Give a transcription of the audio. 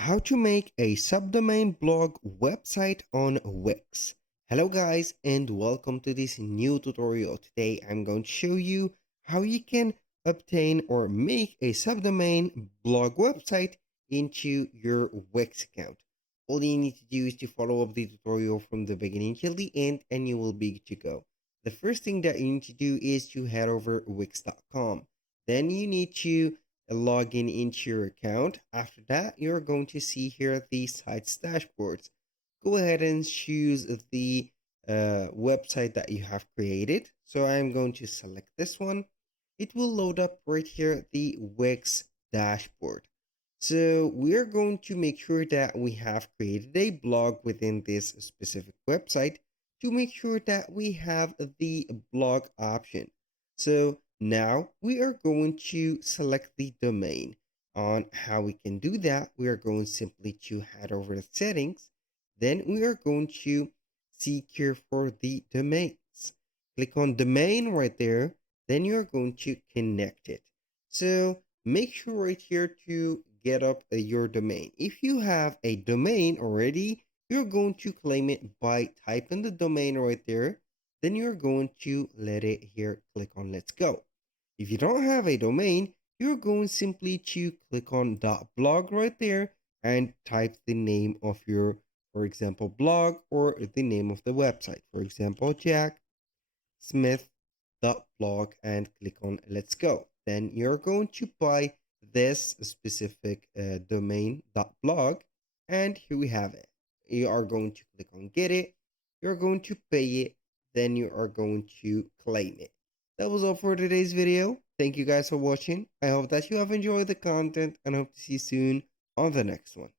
How to make a subdomain blog website on Wix. Hello guys and welcome to this new tutorial. Today I'm going to show you how you can obtain or make a subdomain blog website into your Wix account. All you need to do is to follow up the tutorial from the beginning till the end and you will be good to go. The first thing that you need to do is to head over wix.com. Then you need to log in into your account. After that, you're going to see here the site's dashboards. Go ahead and choose the website that you have created. So I'm going to select this one. It will load up right here the Wix dashboard. So we're going to make sure that we have created a blog within this specific website to make sure that we have the blog option. So now we are going to select the domain. On how we can do that, we are going simply to head over to settings. Then we are going to seek here for the domains. Click on domain right there. Then you're going to connect it. So make sure right here to get up your domain. If you have a domain already, you're going to claim it by typing the domain right there. Then you're going to let it here, click on let's go. If you don't have a domain, you're going simply to click on .blog right there and type the name of your, for example, blog or the name of the website. For example, jacksmith.blog and click on let's go. Then you're going to buy this specific domain.blog and here we have it. You are going to click on get it. You're going to pay it. Then you are going to claim it. That was all for today's video. Thank you guys for watching. I hope that you have enjoyed the content and hope to see you soon on the next one.